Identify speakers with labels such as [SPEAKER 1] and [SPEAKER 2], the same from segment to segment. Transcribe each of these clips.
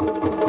[SPEAKER 1] ಏನು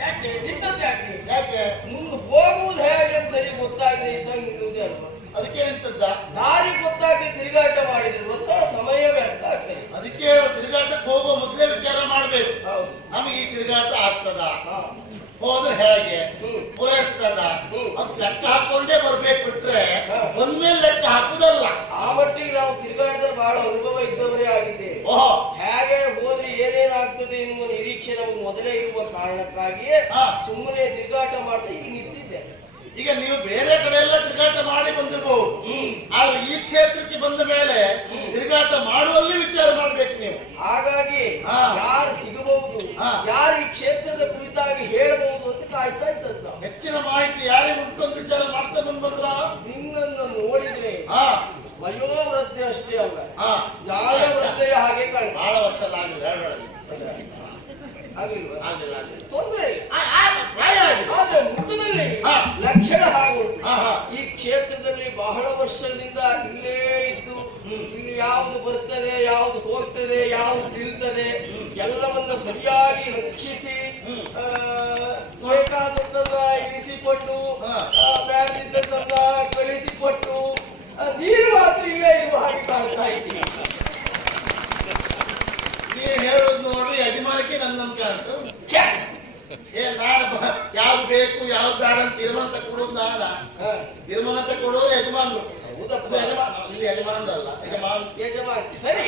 [SPEAKER 2] ಯಾಕೆ? ನಿಂತದ್ದು ಯಾಕೆ?
[SPEAKER 1] ಯಾಕೆ?
[SPEAKER 2] ಮುಂದೆ ಹೋಗುವುದು ಹೇಗೆ ಅಂತ ಸರಿ ಗೊತ್ತಾಗದೆ ಇದ್ದಂಗೆ ನಿಲ್ಲುವುದೇ ಅಲ್ವಾ
[SPEAKER 1] ಅದಕ್ಕೆ ಎಂತದ್ದ
[SPEAKER 2] ದಾರಿ ಗೊತ್ತಾಗದೆ ತಿರುಗಾಟ ಮಾಡಿದ್ರೆ ಗೊತ್ತಾ ಸಮಯ ವ್ಯರ್ಥ ಆಗ್ತದೆ
[SPEAKER 1] ಅದಕ್ಕೆ ತಿರುಗಾಟಕ್ಕೆ ಹೋಗೋ ಮೊದಲೇ ವಿಚಾರ ಮಾಡ್ಬೇಕು. ನಮಗೆ ಈ ತಿರುಗಾಟ ಆಗ್ತದ. ಹೋದ್ರೆ ಹೇಗೆ. ಪೂರೈಸ್ತದ. ಅಂತ ಲೆಕ್ಕ ಹಾಕೊಂಡೇ ಬರ್ಬೇಕು ಬಿಟ್ರೆ. ಒಂದ್ಮೇಲೆ ಲೆಕ್ಕ ಹಾಕುದಲ್ಲ.
[SPEAKER 2] ಆ ಮಟ್ಟಿಗೆ ನಾವು ತಿರುಗಾಟದಲ್ಲಿ ಬಹಳ ಅನುಭವ ಇದ್ದವರೇ ಆಗಿದ್ದೇವೆ.
[SPEAKER 1] ಓಹೋ.
[SPEAKER 2] ನಿರೀಕ್ಷೆ ಮೊದಲೇ ಇರುವ ಕಾರಣಕ್ಕಾಗಿಯೇ. ಸುಮ್ಮನೆ ತಿರುಗಾಟ ಮಾಡ್ತಾ ಈಗ ನಿಂತಿದ್ದೆ.
[SPEAKER 1] ಈಗ ನೀವು ಬೇರೆ ಕಡೆ ಎಲ್ಲ ತಿರುಗಾಟ ಮಾಡಿ ಬಂದಿರಬಹುದು ಆದ್ರೆ ಈ ಕ್ಷೇತ್ರಕ್ಕೆ ಬಂದ ಮೇಲೆ ತಿರುಗಾಟ ಮಾಡುವಲ್ಲಿ ವಿಚಾರ ಮಾಡ್ಬೇಕು ನೀವು
[SPEAKER 2] ಹಾಗಾಗಿ
[SPEAKER 1] ಹಾ.
[SPEAKER 2] ಯಾರು ಸಿಗಬಹುದು
[SPEAKER 1] ಹಾ.
[SPEAKER 2] ಯಾರು ಈ ಕ್ಷೇತ್ರದ ಕುರಿತಾಗಿ ಹೇಳಬಹುದು ಅಂತ ಕಾಯ್ತಾ ಇದ್ದದ್ದು ನಾವು.
[SPEAKER 1] ಹೆಚ್ಚಿನ ಮಾಹಿತಿ ಯಾರಿಗೆ ಉಂಟು ಅಂತ ವಿಚಾರ ಮಾಡ್ತಾ ಬಂದ್ ಬಂದ್ರ
[SPEAKER 2] ನಿನ್ನನ್ನು ನೋಡಿದ್ರೆ
[SPEAKER 1] ಹಾ
[SPEAKER 2] ವಯೋವೃದ್ಧೆ ಅಷ್ಟೇ ಅಲ್ಲ
[SPEAKER 1] ಹಾ
[SPEAKER 2] ಜ್ಞಾನ ವೃದ್ಧೆಯ ಹಾಗೆ ಕಾಣ್ತಾ
[SPEAKER 1] ಬಹಳ ವರ್ಷ ಆಗಿಲ್ಲ ಹೇಳೋದು
[SPEAKER 2] ಆಗಿಲ್ವಾ
[SPEAKER 1] ಆಗಿಲ್ಲ ಆಗಿಲ್ಲ
[SPEAKER 2] ತೊಂದ್ರೆ ಇಲ್ಲ
[SPEAKER 1] ಆ, ಆ, ಪ್ರಾಯ ಆಗಿದೆ
[SPEAKER 2] ಆದ್ರೆ ಮುಖದಲ್ಲಿ
[SPEAKER 1] ಹಾ.
[SPEAKER 2] ಲಕ್ಷಣ ಹಾಗೆ ಉಂಟು.
[SPEAKER 1] ಹಾ, ಹಾ.
[SPEAKER 2] ಈ ಕ್ಷೇತ್ರದಲ್ಲಿ ವರ್ಷದಿಂದ ಇಲ್ಲೇ ಇದ್ದು ಇಲ್ಲಿ ಯಾವುದು ಬರ್ತದೆ ಯಾವುದು ಹೋಗ್ತದೆ ಯಾವುದು ತಿಳ್ತದೆ ಎಲ್ಲವನ್ನ ಸರಿಯಾಗಿ ರಕ್ಷಿಸಿ ಬೇಕಾದದ್ದನ್ನ ಇರಿಸಿಕೊಟ್ಟು ಕಳಿಸಿಕೊಟ್ಟು ನೀರು ನೀನು ಮಾತ್ರ ಇಲ್ಲೇ ಇರುವ ಹಾಗೆ ಕಾಣ್ತಾ ಇದ್ದೀನಿ.
[SPEAKER 1] ನೀವು ಹೇಳೋದು ನೋಡಿ ಯಜಮಾನಕ್ಕೆ ನನ್ನ ನಂಬಿಕೆ ಅಂತ. ಏ ನಾನು ಯಾವ್ದು ಬೇಕು ಯಾವ್ದು ಬೇಡ ಅಂತ ತೀರ್ಮಾನ ತಗೊಳ್ಳೋದು ನಾನ. ತೀರ್ಮಾನ ತಗೊಳ್ಳೋರು ಯಜಮಾನ್ರು.
[SPEAKER 2] ಯಜಮಾನತಿ ಸರಿ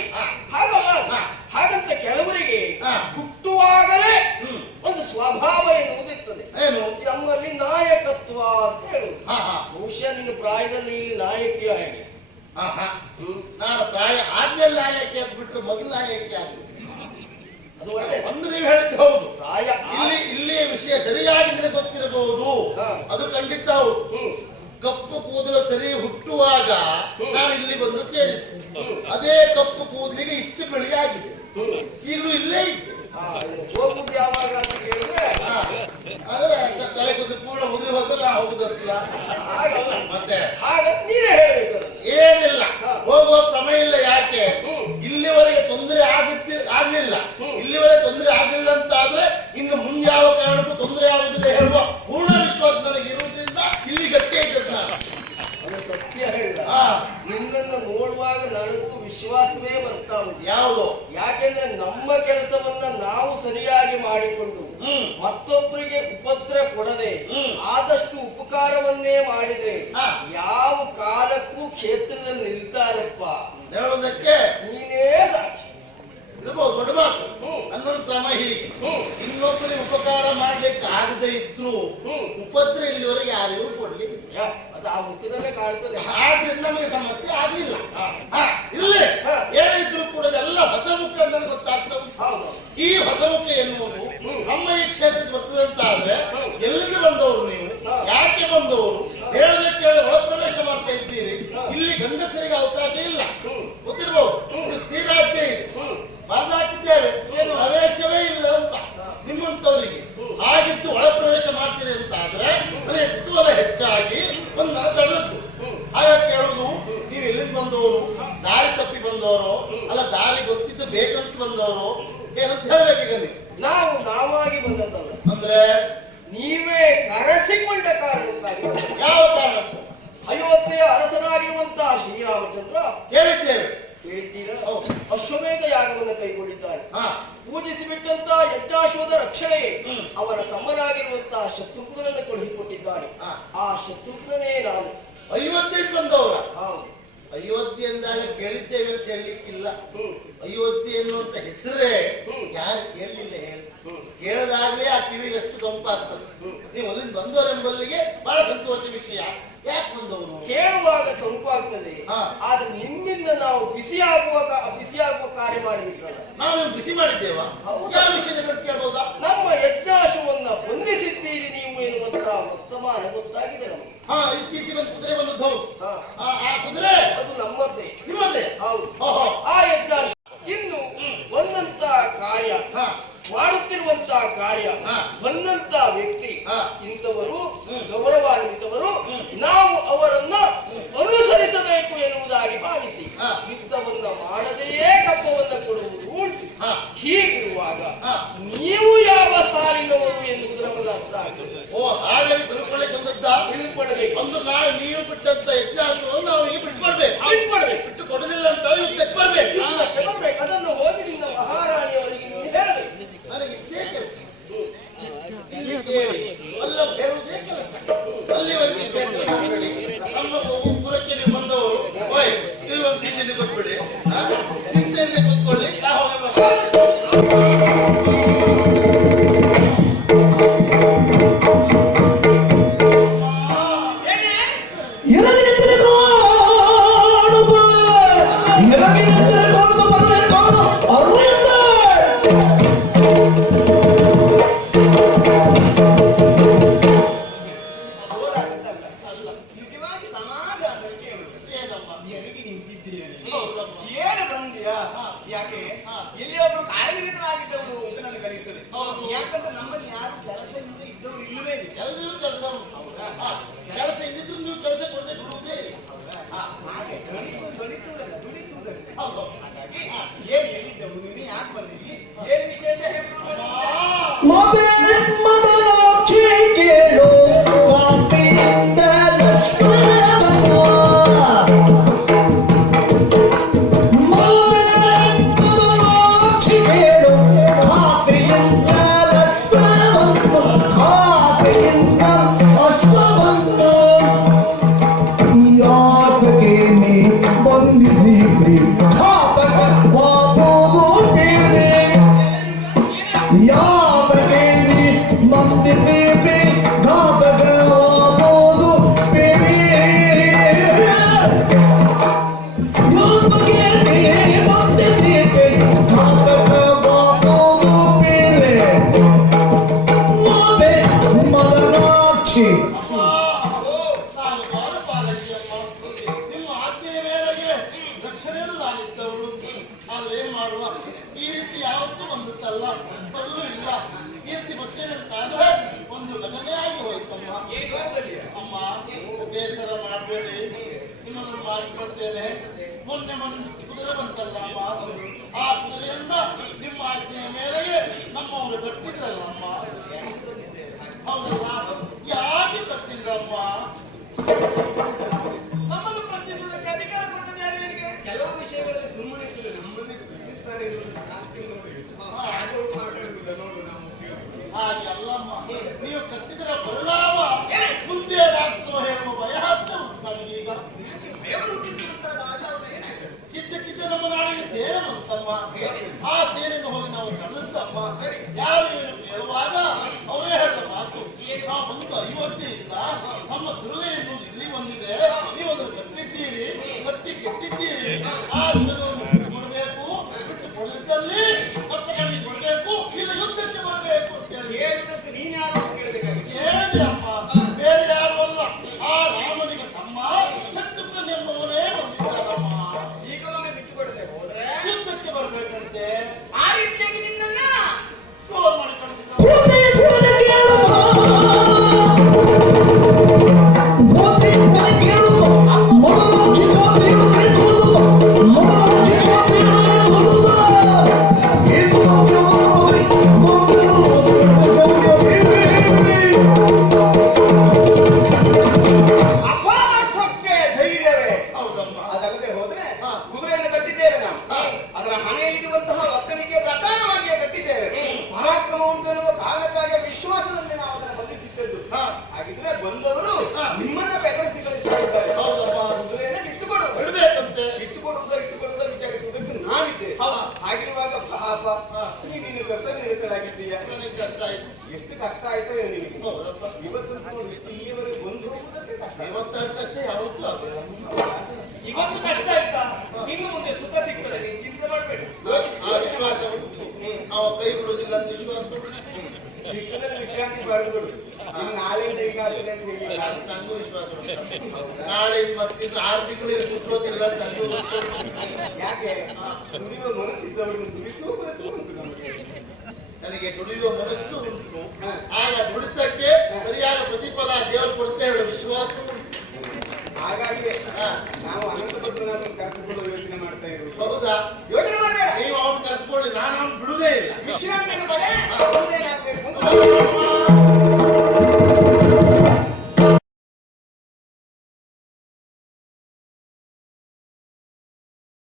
[SPEAKER 2] ಹಾಗಲ್ಲ. ಹಾಗಂತ ಕೆಲವರಿಗೆ. ಹುಟ್ಟುವಾಗಲೇ. ಒಂದು ಸ್ವಭಾವ ಎನ್ನುವುದಿರ್ತದೆ. ನಮ್ಮಲ್ಲಿ ನಾಯಕತ್ವ ಅಂತ ಹೇಳುದು. ಬಹುಶಃ ನಿನ್ನ ಪ್ರಾಯದಲ್ಲಿ ಇಲ್ಲಿ ನಾಯಕಿಯ ಹೇಗೆ.
[SPEAKER 1] ನಾನು ಪ್ರಾಯ ಆದ್ಮೇಲೆ ನಾಯಕಿ ಅಂತ ಬಿಟ್ಟು ಮೊದಲು ನಾಯಕಿ ಆದ್ರು
[SPEAKER 2] ಅದು ಒಳ್ಳೆ
[SPEAKER 1] ಒಂದು ನೀವು ಹೇಳಿದ್ದು ಹೌದು.
[SPEAKER 2] ಪ್ರಾಯ
[SPEAKER 1] ಇಲ್ಲಿ ಇಲ್ಲಿ ವಿಷಯ ಸರಿಯಾಗಿ ಗೊತ್ತಿರಬಹುದು. ಅದು ಖಂಡಿತ ಹೌದು. ಕಪ್ಪು ಕೂದಲು ಸರಿ
[SPEAKER 2] ಹ್ಮ್.
[SPEAKER 1] ನಾನು ಇಲ್ಲಿ ಬಂದು ಸೇರಿದ್ದೆ ಅದೇ ಕಪ್ಪು ಕೂದಲಿಗೆ ಇಷ್ಟು ಬೆಳೆಯಾಗಿದೆ
[SPEAKER 2] ಹ್ಮ್.
[SPEAKER 1] ಈಗಲೂ ಇಲ್ಲೇ ಇದ್ದೆ
[SPEAKER 2] ಆ, ಹೋಗುದು ಯಾವಾಗ ಅಂತ ಕೇಳಿದ್ರೆ
[SPEAKER 1] ಹಾ. ಆದ್ರೆ ತ- ತಲೆ ಕೂದಲು ಪೂರ್ಣ ಉದುರಿ ಹೋದ್ರೆ ನಾ ಹೋಗುದಲ್ಲ
[SPEAKER 2] ಹಾಗಲ್ಲ
[SPEAKER 1] ಮತ್ತೆ
[SPEAKER 2] ಹಾಗಂತ ನೀನೇ ಹೇಳ್ಬೇಕು ಅದನ್ನ.
[SPEAKER 1] ಏನಿಲ್ಲ
[SPEAKER 2] ಹಾ.
[SPEAKER 1] ಹೋಗುವ ಕ್ರಮ ಇಲ್ಲ ಯಾಕೆ
[SPEAKER 2] ಹ್ಮ್.
[SPEAKER 1] ಇಲ್ಲಿವರೆಗೆ ತೊಂದರೆ ಆಗುತ್ತಿ ಆಗ್ಲಿಲ್ಲ
[SPEAKER 2] ಹ್ಮ್.
[SPEAKER 1] ಇಲ್ಲಿವರೆಗೆ ತೊಂದರೆ ಆಗಿಲ್ಲ ಅಂತ ಆದ್ರೆ ಇನ್ನು ಮುಂದೆ ಯಾವ ಕಾರಣಕ್ಕೂ ತೊಂದರೆ ಆಗುದಿಲ್ಲ ಹೇಳುವ ಪೂರ್ಣ ವಿಶ್ವಾಸ ನನಗೆ ಇರುವುದರಿಂದ ಇಲ್ಲಿ ಗಟ್ಟಿ ಇದ್ದದ್ದು ನಾನು
[SPEAKER 2] ಅದು ಸತ್ಯ ಹೇಳ
[SPEAKER 1] ಹಾ
[SPEAKER 2] ನಿನ್ನನ್ನು ನೋಡುವಾಗ ನನಗೂ ವಿಶ್ವಾಸವೇ ಬರ್ತಾ ಉಂಟು
[SPEAKER 1] ಯಾವುದು
[SPEAKER 2] ಯಾಕೆಂದ್ರೆ ನಮ್ಮ ಕೆಲಸವನ್ನ ನಾವು ಸರಿಯಾಗಿ ಮಾಡಿಕೊಂಡು ಮತ್ತೊಬ್ಬರಿಗೆ ಉಪದ್ರ ಕೊಡದೆ ಆದಷ್ಟು ಉಪಕಾರವನ್ನೇ ಮಾಡಿದ್ರೆ ಯಾವ ಕಾಲಕ್ಕೂ ಕ್ಷೇತ್ರದಲ್ಲಿ ನಿಲ್ತಾರಪ್ಪ.
[SPEAKER 1] ಹೇಳೋದಕ್ಕೆ
[SPEAKER 2] ನೀನೇ ಸಾಕ್ಷಿ.
[SPEAKER 1] ದೊಡ್ಡ ಮಾತು. ಅನ್ನೊಂದು ಕ್ರಮ ಹೀಗೆ. ಇನ್ನೊಬ್ಬರಿಗೆ ಉಪಕಾರ ಮಾಡ್ಲಿಕ್ಕೆ ಆಗದೆ ಇದ್ರು. ಉಪದ್ರ ಇಲ್ಲಿವರೆಗೆ ಯಾರಿಗೂ
[SPEAKER 2] ಕೊಡ್ಲಿ ಅದು ಆ ಮುಖದಲ್ಲೇ ಕಾಣ್ತದೆ.
[SPEAKER 1] ಆದ್ರಿಂದ ನಮಗೆ ಸಮಸ್ಯೆ ಆಗಿಲ್ಲ ಇಲ್ಲಿ. ಏನಿದ್ರು ಕೂಡ ಎಲ್ಲ ಹೊಸ ಮುಖ ಅಂತ ಗೊತ್ತಾಗ್ತದೆ. ಈ ಹೊಸ ಮುಖ ಎನ್ನುವುದು. ನಮ್ಮ ಈ ಕ್ಷೇತ್ರಕ್ಕೆ ಬರ್ತದೆ ಅಂತ ಆದ್ರೆ. ಎಲ್ಲಿಂದ ಬಂದವರು ನೀವು? ಯಾಕೆ ಬಂದವರು? ಹೇಳದೆ ಕೇಳಿ ಪ್ರವೇಶ ಮಾಡ್ತಾ ಇದ್ದೀರಿ. ಇಲ್ಲಿ ಗಂಡಸರಿಗೆ ಅವಕಾಶ ಇಲ್ಲ. ಗೊತ್ತಿರ್ಬೋದು. ಸ್ಥಿರಾಜ್ಯ ಇದೆ ಪ್ರವೇಶವೇ ಇಲ್ಲ ಅಂತ. ನಿಮ್ಮಂತವರಿಗೆ
[SPEAKER 2] ಹಾಗಿತ್ತು
[SPEAKER 1] ಹಾಗಿದ್ದು ಒಳ ಪ್ರವೇಶ ಮಾಡ್ತೀರಿ ಅಂತ ಆದ್ರೆ ಮನೆ ಅಲ್ಲ ಹೆಚ್ಚಾಗಿ ಒಂದರ ತಡೆದದ್ದು
[SPEAKER 2] ಹ್ಮ್.
[SPEAKER 1] ಹಾಗಾಗಿ ಕೇಳುದು ನೀವು ಎಲ್ಲಿಂದ ಬಂದವರು? ದಾರಿ ತಪ್ಪಿ ಬಂದವರು? ಅಲ್ಲ ದಾರಿ ಗೊತ್ತಿದ್ದು ಬೇಕಂತ ಬಂದವರು? ಏನಂತ ಹೇಳ್ಬೇಕೀಗ ನೀವು?
[SPEAKER 2] ನಾವು ನಾವಾಗಿ ಬಂದದ್ದಲ್ಲ
[SPEAKER 1] ಅಂದ್ರೆ?
[SPEAKER 2] ನೀವೇ ಕರೆಸಿಕೊಂಡ ಕಾರಣ.
[SPEAKER 1] ಯಾವ ಕಾರಣಕ್ಕೂ
[SPEAKER 2] ಅಯೋಧ್ಯೆಯ ಅರಸನಾಗಿರುವಂತಹ ಶ್ರೀರಾಮಚಂದ್ರ
[SPEAKER 1] ಕೇಳಿದ್ದೇವೆ
[SPEAKER 2] ಕೇಳಿದ್ದೀರಾ
[SPEAKER 1] ಹೌದು.
[SPEAKER 2] ಅಶ್ವಮೇಧ ಯಾಗವನ್ನು ಕೈಗೊಂಡಿದ್ದಾನೆ
[SPEAKER 1] ಹಾ.
[SPEAKER 2] ಪೂಜಿಸಿ ಬಿಟ್ಟಂತ ಯಜ್ಞಾಶ್ವದ ರಕ್ಷಣೆ ಅವರ ತಮ್ಮನಾಗಿರುವಂತಹ ಶತ್ರುಘ್ನನ್ನು ಕಳುಹಿಕೊಟ್ಟಿದ್ದಾನೆ
[SPEAKER 1] ಹಾ.
[SPEAKER 2] ಆ ಶತ್ರುಘ್ನೇ ನಾನು.
[SPEAKER 1] ಐವತ್ತೈದು ಬಂದವರ.
[SPEAKER 2] ಹೌದು.
[SPEAKER 1] ಅಯೋಧ್ಯೆ ಅಂದಾಗ ಕೇಳಿದ್ದೇವೆ ಅಂತ ಹೇಳಲಿಕ್ಕಿಲ್ಲ. ಅಯೋಧ್ಯೆ ಎನ್ನುವಂತ ಹೆಸರೇ. ಯಾರು ಕೇಳಲಿಲ್ಲ ಹೇಳಿ. ಕೇಳದಾಗಲೇ ಆ ಕಿವಿಗೆ ಅಷ್ಟು ತಂಪಾಗ್ತದೆ. ನೀವು ಅಲ್ಲಿಂದ ಬಂದವರೆಂಬಲ್ಲಿಗೆ ಬಹಳ ಸಂತೋಷ ವಿಷಯ. ಯಾಕೆ ಬಂದವರು?
[SPEAKER 2] ಕೇಳುವಾಗ ತಂಪಾಗ್ತದೆ. ಆದ್ರೆ ನಿಮ್ಮಿಂದ ನಾವು ಬಿಸಿ ಆಗುವ ಬಿಸಿ ಆಗುವ ಕಾರ್ಯ ಮಾಡಿಬಿಟ್ರಲ್ಲ
[SPEAKER 1] ನಾವು ಬಿಸಿ ಮಾಡಿದ್ದೇವ? ವಿಷಯದಲ್ಲಿ ಕೇಳಬಹುದಾ
[SPEAKER 2] ನಮ್ಮ ಯಜ್ಞಾಶವನ್ನ ಬಂಧಿಸಿದ್ದೀರಿ ನೀವು ಎನ್ನುವಂತ ವರ್ತಮಾನ ಗೊತ್ತಾಗಿದೆ ನಮಗೆ.
[SPEAKER 1] ಹಾ ಇತ್ತೀಚೆಗೆ ಒಂದು ಕುದುರೆ ಬಂದದ್ದು. ಆ ಕುದುರೆ
[SPEAKER 2] ಅದು ನಮ್ಮದ್ದೇ
[SPEAKER 1] ನಿಮ್ಮದೇ
[SPEAKER 2] ಹೌದು ಆ ಯಜ್ಞ ಇನ್ನು ಬಂದಂತ ಕಾರ್ಯ
[SPEAKER 1] ಹಾ
[SPEAKER 2] ಮಾಡುತ್ತಿರುವಂತ ಕಾರ್ಯ
[SPEAKER 1] ಹಾ.
[SPEAKER 2] ಬಂದಂತ ವ್ಯಕ್ತಿ
[SPEAKER 1] ಹಾ.
[SPEAKER 2] ಇಂಥವರು. ಗೌರವಾನ್ವಿತವರು ನಾವು ಅವರನ್ನ ಅನುಸರಿಸಬೇಕು ಎನ್ನುವುದಾಗಿ ಭಾವಿಸಿ. ಯುದ್ಧವನ್ನ ಮಾಡದೆಯೇ ಕಪ್ಪವನ್ನ ಕೊಡುವುದು
[SPEAKER 1] ಹಾ.
[SPEAKER 2] ಹೀಗಿರುವಾಗ. ನೀವು ಯಾವ ಸಾಲಿನವರು ಎನ್ನುವುದರ ಒಂದು ಅರ್ಥ ಆಗ್ತದೆ
[SPEAKER 1] ಓ ಹಾಗಾಗಿ ತಿಳ್ಕೊಳ್ಳಿಕ್ಕೆ ಬಂದದ್ದ?
[SPEAKER 2] ತಿಳ್ಕೊಳ್ಬೇಕು
[SPEAKER 1] ಒಂದು ನಾಳೆ ನೀವು ಬಿಟ್ಟಂತ ಯಜ್ಞಾಸವನ್ನು ನಾವು ಈಗ ಬಿಟ್ಕೊಡ್ಬೇಕು Híjole. ಮಾಡುವ ಈ ರೀತಿ ಯಾವತ್ತೂ ಬಂದಿತ್ತಲ್ಲ ಬರಲು ಇಲ್ಲ ಈ ರೀತಿ ಬರ್ತೇನೆ ಅಂತ ಆದ್ರೆ ಒಂದು ಘಟನೆ ಆಗಿ ಹೋಯ್ತಮ್ಮ. ಅಮ್ಮ, ಬೇಸರ ಮಾಡಬೇಡಿ. ನಿಮ್ಮನ್ನು ಮಾಡ್ಕೊಳ್ತೇನೆ ಮೊನ್ನೆ ಮನೆ ಕುದುರೆ ಬಂತಲ್ಲ ಅಮ್ಮ. ಆ ಕುದುರೆಯನ್ನ ನಿಮ್ಮ ಆಜ್ಞೆಯ ಮೇರೆಗೆ ನಮ್ಮವರು ಕಟ್ಟಿದ್ರಲ್ಲ ಅಮ್ಮ. ಹೌದಲ್ಲ ಇದರ ಪರಿಣಾಮ ಮುಂದೇನಾಗ್ತೋ ಹೇಳುವ ಭಯ ನಮಗೀಗ ಕಿತ್ತ ನಮ್ಮ ನಾಡಿಗೆ ಸೇನೆ ಬಂತಮ್ಮ. ಆ ಸೇನೆಯನ್ನು ಹೋಗಿ ನಾವು ನಡೆದಮ್ಮ ಯಾರು ಏನು ಅವರೇ ಹೇಳಿದ ಮಾತು. ನಾವು ಒಂದು ಐವತ್ತೆಯಿಂದ ನಮ್ಮ ದುರ್ಗೆಯನ್ನು ಇಲ್ಲಿ
[SPEAKER 3] ಬಂದಿದೆ. ನೀವು ಅದನ್ನು ಕಟ್ಟಿದ್ದೀರಿ ಕಟ್ಟಿಗೆ ಹೋಗುವುದಕ್ಕೆ ಕಷ್ಟ.
[SPEAKER 1] ಯಾವತ್ತೂ ಆಗಲ್ಲ
[SPEAKER 3] ಇವತ್ತು ಕಷ್ಟ ಆಯ್ತಾ? ಇನ್ನು ಮುಂದೆ ಸುಖ ಸಿಗ್ತದೆ ನೀನು ಚಿಂತೆ ಮಾಡಬೇಡ.
[SPEAKER 1] ಆ ವಿಶ್ವಾಸ ಉಂಟು. ಅವ ಕೈ ಬಿಡುವುದಿಲ್ಲ ಅಂತ ವಿಶ್ವಾಸ
[SPEAKER 3] ಸಿಕ್ಕದಲ್ಲಿ ವಿಶ್ರಾಂತಿ ಪಡೆದುಕೊಡು ಇನ್ನು ನಾಳೆಯಿಂದ ಈಗ ಆಗ್ತದೆ ಅಂತ ಹೇಳಿ.
[SPEAKER 1] ವಿಶ್ವಾಸ ಉಂಟು. ನಾಳೆ ಮತ್ತಿನ್ನು ಆರು ತಿಂಗಳಿಗೆ ಕೂತ್ಕೋತಿಲ್ಲ ಅಂತ.
[SPEAKER 3] ಯಾಕೆ? ದುಡಿಯುವ ಮನಸ್ಸಿದ್ದವರನ್ನು ದುಡಿಸುವ ಮನಸ್ಸು ಉಂಟು ನಮಗೆ.
[SPEAKER 1] ನನಗೆ ದುಡಿಯುವ ಮನಸ್ಸು ಉಂಟು. ಆಗ ದುಡಿತಕ್ಕೆ ಸರಿಯಾದ ಪ್ರತಿಫಲ ದೇವರು ಕೊಡ್ತಾ ಹೇಳು ವಿಶ್ವಾಸ
[SPEAKER 3] ಹಾಗಾಗಿ. ನಾವು ಅನಂತ ಪದ್ಮನಾಭನ ಕರೆಸಿಕೊಳ್ಳುವ ಯೋಚನೆ ಮಾಡ್ತಾ ಇರೋದು
[SPEAKER 1] ಹೌದಾ?
[SPEAKER 3] ಯೋಚನೆ ಮಾಡಬೇಡ.
[SPEAKER 1] ನೀವು ಅವ್ನು ಕರೆಸ್ಕೊಳ್ಳಿ ನಾನು ಅವ್ನು ಬಿಡುವುದೇ ಇಲ್ಲ?
[SPEAKER 3] ಹೌದೇನಾಗ್ಬೇಕು?